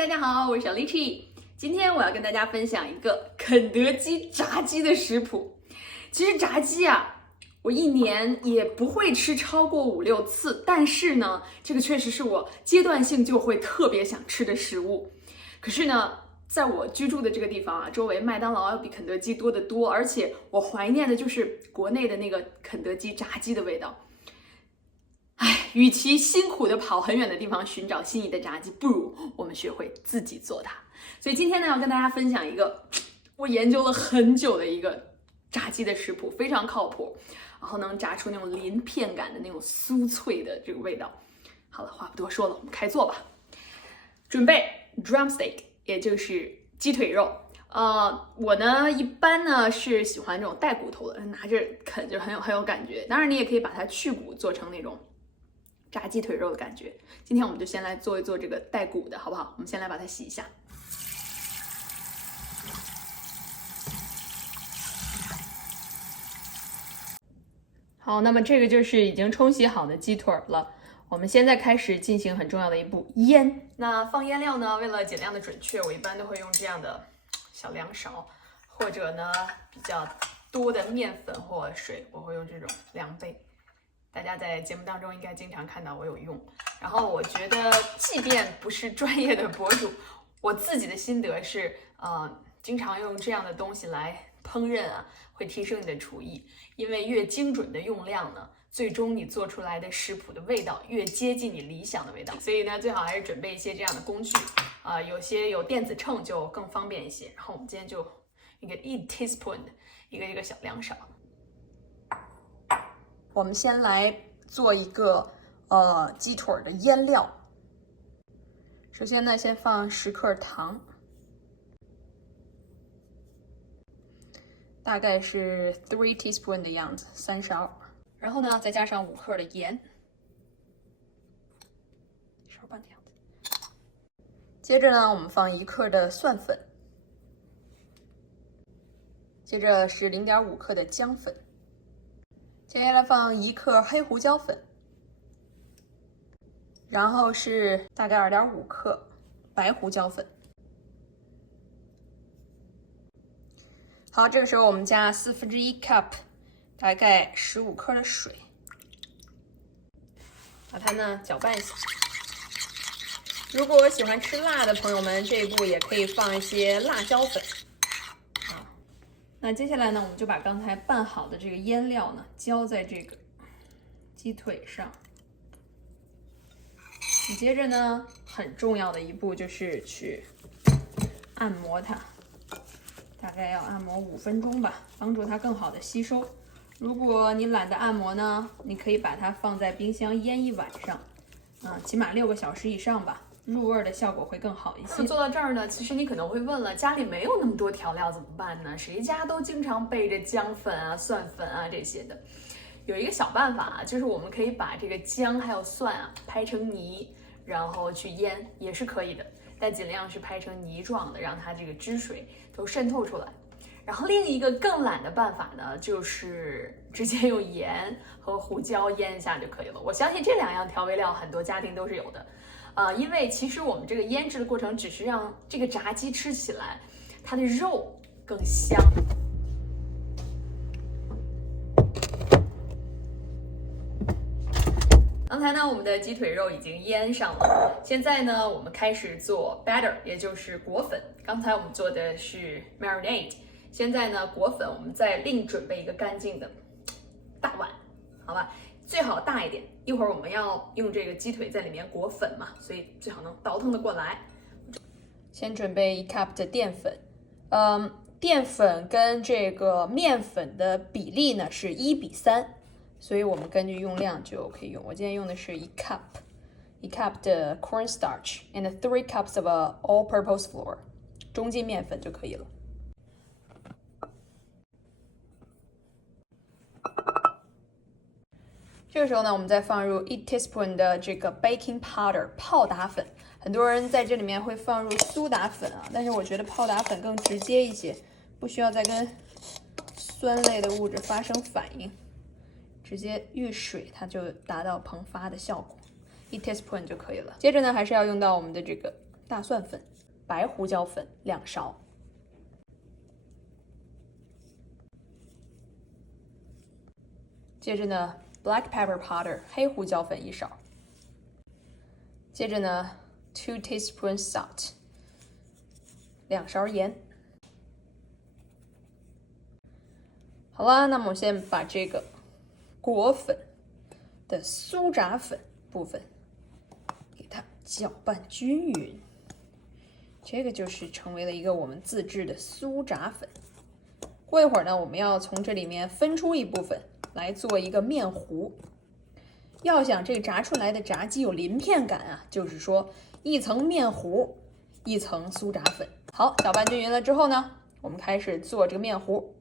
大家好，我是小 Litchi。今天我要跟大家分享一个肯德基炸鸡的食谱。其实炸鸡啊，我一年也不会吃超过5-6次，但是呢，这个确实是我阶段性就会特别想吃的食物。可是呢，在我居住的这个地方啊，周围麦当劳要比肯德基多得多，而且我怀念的就是国内的那个肯德基炸鸡的味道。与其辛苦的跑很远的地方寻找心仪的炸鸡，不如我们学会自己做它。所以今天呢，要跟大家分享一个我研究了很久的一个炸鸡的食谱，非常靠谱，然后能炸出那种鳞片感的那种酥脆的这个味道。好了，话不多说了，我们开做吧。准备 drumstick， 也就是鸡腿肉。我呢一般呢是喜欢这种带骨头的，拿着啃就很有感觉。当然你也可以把它去骨，做成那种炸鸡腿肉的感觉。今天我们就先来做一做这个带骨的，好不好？我们先来把它洗一下。好，那么这个就是已经冲洗好的鸡腿了。我们现在开始进行很重要的一步，腌。那放腌料呢，为了尽量的准确，我一般都会用这样的小量勺，或者呢比较多的面粉或水，我会用这种量杯。大家在节目当中应该经常看到我有用。然后我觉得，即便不是专业的博主，我自己的心得是，经常用这样的东西来烹饪啊，会提升你的厨艺。因为越精准的用量呢，最终你做出来的食谱的味道越接近你理想的味道。所以呢，最好还是准备一些这样的工具，有些有电子秤就更方便一些。然后我们今天就一个1 teaspoon， 一个小量勺。我们先来做一个鸡腿的腌料。首先呢，先放10克糖，大概是3 teaspoon 的样子，3勺。然后呢，再加上5克的盐，1勺半的样子。接着呢，我们放1克的蒜粉，接着是0.5克的姜粉。接下来放1克黑胡椒粉，然后是大概2.5克白胡椒粉。好，这个时候我们加1/4 cup， 大概15克的水，把它呢搅拌一下。如果喜欢吃辣的朋友们，这一步也可以放一些辣椒粉。那接下来呢，我们就把刚才拌好的这个腌料呢，浇在这个鸡腿上。紧接着呢，很重要的一步就是去按摩它，大概要按摩5分钟吧，帮助它更好的吸收。如果你懒得按摩呢，你可以把它放在冰箱腌一晚上，起码6个小时以上吧。入味的效果会更好一些。做到这儿呢，其实你可能会问了，家里没有那么多调料怎么办呢？谁家都经常备着姜粉啊、蒜粉啊这些的。有一个小办法啊，就是我们可以把这个姜还有蒜啊拍成泥，然后去腌也是可以的，但尽量是拍成泥状的，让它这个汁水都渗透出来。然后另一个更懒的办法呢，就是直接用盐和胡椒腌一下就可以了。我相信这2样调味料很多家庭都是有的。因为其实我们这个腌制的过程只是让这个炸鸡吃起来它的肉更香。刚才呢，我们的鸡腿肉已经腌上了，现在呢，我们开始做 batter， 也就是裹粉。刚才我们做的是 marinade， 现在呢，裹粉我们再另准备一个干净的大碗，好吧？最好大一点，一会儿我们要用这个鸡腿在里面裹粉嘛，所以最好能倒腾得过来。先准备1 cup 的淀粉，淀粉跟这个面粉的比例呢是1:3，所以我们根据用量就可以用。我今天用的是1 cup的 cornstarch and 3 cups of all-purpose flour， 中筋面粉就可以了。这个时候呢，我们再放入1 teaspoon 的这个 baking powder 泡打粉。很多人在这里面会放入苏打粉啊，但是我觉得泡打粉更直接一些，不需要再跟酸类的物质发生反应，直接遇水它就达到膨发的效果。1 teaspoon 就可以了。接着呢，还是要用到我们的这个大蒜粉、白胡椒粉2勺。接着呢 ，black pepper powder 黑胡椒粉1勺。接着呢 ，2 teaspoons salt 2勺盐。好了，那么我先把这个果粉的酥炸粉部分给它搅拌均匀，这个就是成为了一个我们自制的酥炸粉。过一会儿呢，我们要从这里面分出一部分来做一个面糊。要想这个炸出来的炸鸡有鳞片感啊，就是说一层面糊，一层酥炸粉。好，搅拌均匀了之后呢，我们开始做这个面糊。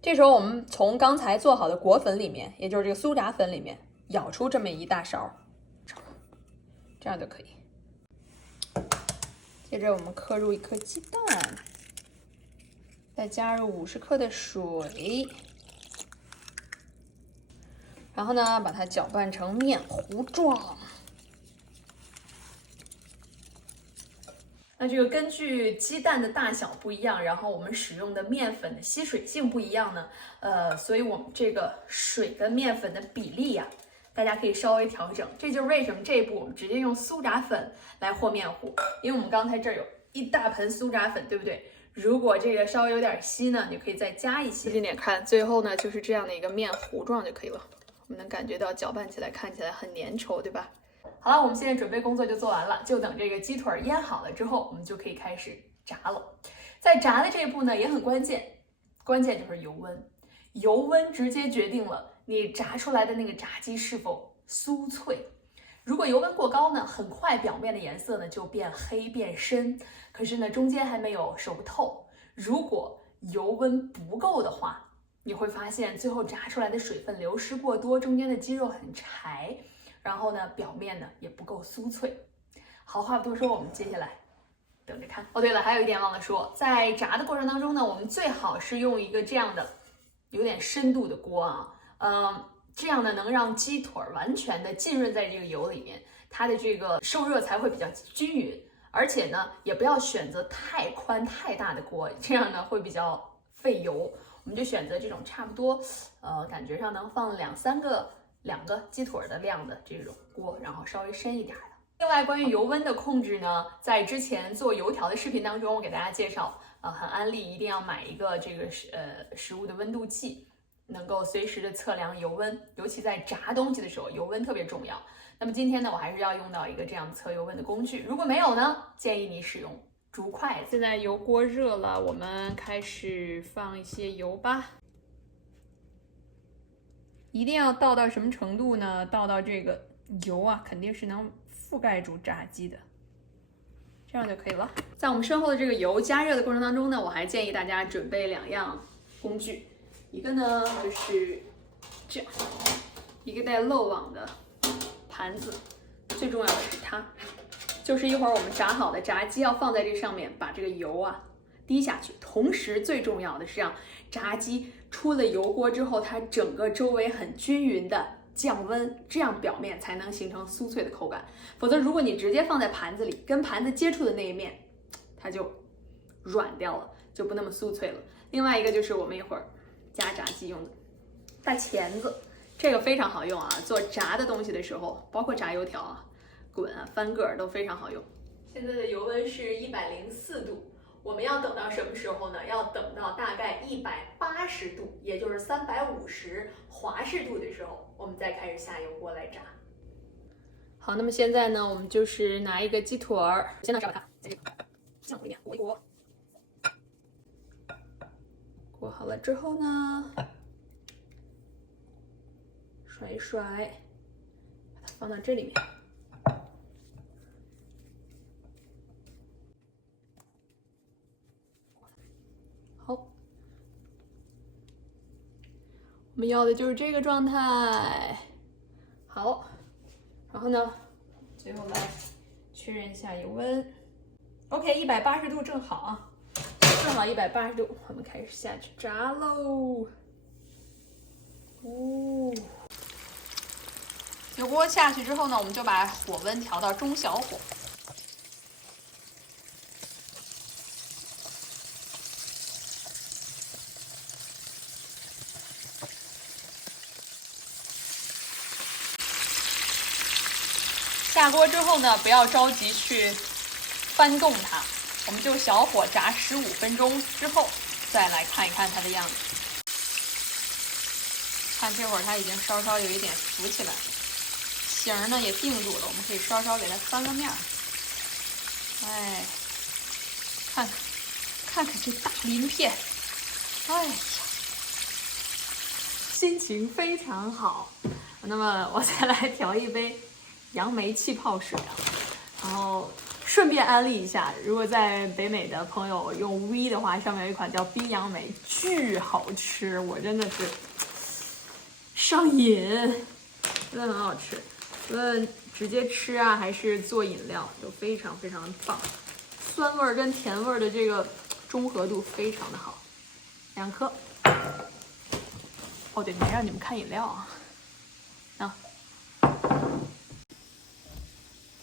这时候我们从刚才做好的果粉里面，也就是这个酥炸粉里面舀出这么1大勺，这样就可以。接着我们刻入1颗鸡蛋，再加入50克的水，然后呢，把它搅拌成面糊状。那这个根据鸡蛋的大小不一样，然后我们使用的面粉的吸水性不一样呢，所以我们这个水跟面粉的比例呀，大家可以稍微调整。这就是为什么这一步我们直接用酥炸粉来和面糊，因为我们刚才这儿有1大盆酥炸粉，对不对？如果这个稍微有点稀呢，你可以再加一些。近点看，最后呢就是这样的一个面糊状就可以了。我们能感觉到搅拌起来看起来很粘稠，对吧？好了，我们现在准备工作就做完了，就等这个鸡腿腌好了之后，我们就可以开始炸了。在炸的这一步呢，也很关键，关键就是油温。油温直接决定了你炸出来的那个炸鸡是否酥脆。如果油温过高呢，很快表面的颜色呢就变黑变深，可是呢中间还没有熟透。如果油温不够的话，你会发现最后炸出来的水分流失过多，中间的鸡肉很柴。然后呢，表面呢也不够酥脆。好，话不多说，我们接下来等着看。哦，对了，还有一点忘了说，在炸的过程当中呢，我们最好是用一个这样的有点深度的锅啊，这样呢能让鸡腿完全的浸润在这个油里面，它的这个受热才会比较均匀。而且呢，也不要选择太宽太大的锅，这样呢会比较费油。我们就选择这种差不多，感觉上能放2个鸡腿的量的这种锅，然后稍微深一点的。另外，关于油温的控制呢，在之前做油条的视频当中，我给大家介绍，很安利一定要买一个这个食物的温度计，能够随时的测量油温，尤其在炸东西的时候，油温特别重要。那么今天呢，我还是要用到一个这样测油温的工具，如果没有呢，建议你使用竹筷子。现在油锅热了，我们开始放一些油吧。一定要倒到什么程度呢？倒到这个油啊，肯定是能覆盖住炸鸡的，这样就可以了。在我们身后的这个油加热的过程当中呢，我还建议大家准备2样工具，一个呢就是这样，一个带漏网的盘子，最重要的是它，就是一会儿我们炸好的炸鸡要放在这上面，把这个油啊滴下去，同时最重要的是让炸鸡出了油锅之后，它整个周围很均匀的降温，这样表面才能形成酥脆的口感。否则，如果你直接放在盘子里，跟盘子接触的那一面，它就软掉了，就不那么酥脆了。另外一个就是我们一会儿夹炸鸡用的大钳子，这个非常好用啊，做炸的东西的时候，包括炸油条啊、滚啊、翻个儿都非常好用。现在的油温是104度。我们要等到什么时候呢？要等到大概180度，也就是350华氏度的时候，我们再开始下油锅来炸。好，那么现在呢，我们就是拿一个鸡腿儿，先把它在这个酱里面裹一裹，裹好了之后呢，甩一甩，把它放到这里面。好，我们要的就是这个状态。好，然后呢，最后来确认一下油温。OK，180度正好啊，正好180度，我们开始下去炸喽。油锅下去之后呢，我们就把火温调到中小火。下锅之后呢，不要着急去翻动它，我们就小火炸15分钟之后，再来看一看它的样子。看这会儿它已经稍稍有一点浮起来了，形儿呢也定住了，我们可以稍稍给它翻个面儿。哎，看看这大鳞片，哎呀，心情非常好。那么我再来调一杯杨梅气泡水啊，然后顺便安利一下，如果在北美的朋友用 V 的话，上面有一款叫冰杨梅，巨好吃，我真的是上瘾，真的很好吃。无论直接吃啊，还是做饮料，都非常非常棒。酸味跟甜味的这个中和度非常的好。2颗。哦对，没让你们看饮料啊。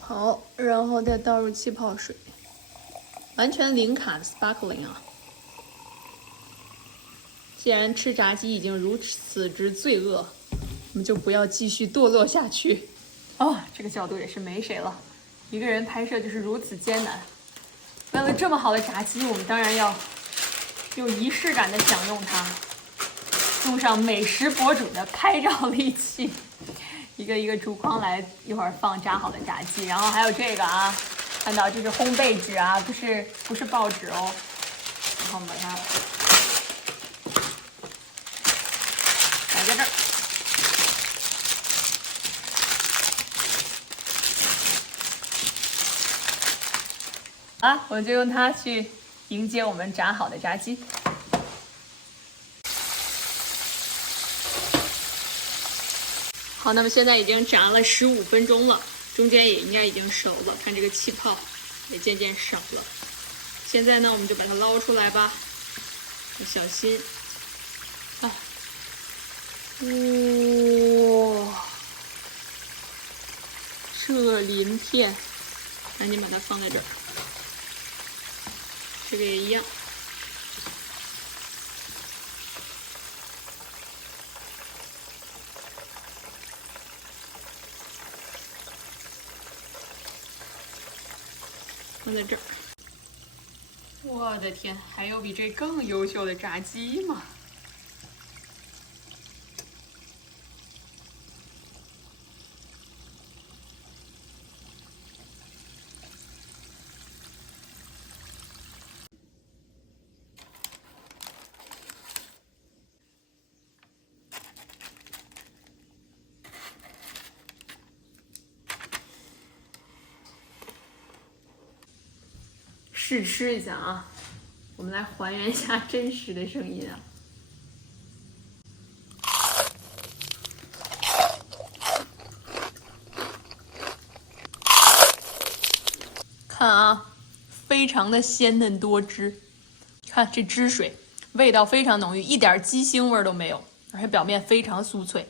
好，然后再倒入气泡水，完全零卡的 sparkling 啊。既然吃炸鸡已经如此之罪恶，我们就不要继续堕落下去。哦，这个角度也是没谁了，一个人拍摄就是如此艰难。为了这么好的炸鸡，我们当然要有仪式感的享用它，用上美食博主的拍照利器。一个一个竹筐来，一会儿放炸好的炸鸡，然后还有这个啊，看到这是烘焙纸啊，不是报纸哦，然后把它摆在这儿。啊，我就用它去迎接我们炸好的炸鸡。好，那么现在已经炸了15分钟了，中间也应该已经熟了，看这个气泡也渐渐少了。现在呢，我们就把它捞出来吧，小心啊！哇，这鳞片，赶紧把它放在这儿，这个也一样。放在这儿，我的天，还有比这更优秀的炸鸡吗？试吃一下啊，我们来还原一下真实的声音啊。看啊，非常的鲜嫩多汁，看这汁水，味道非常浓郁，一点鸡腥味都没有，而且表面非常酥脆。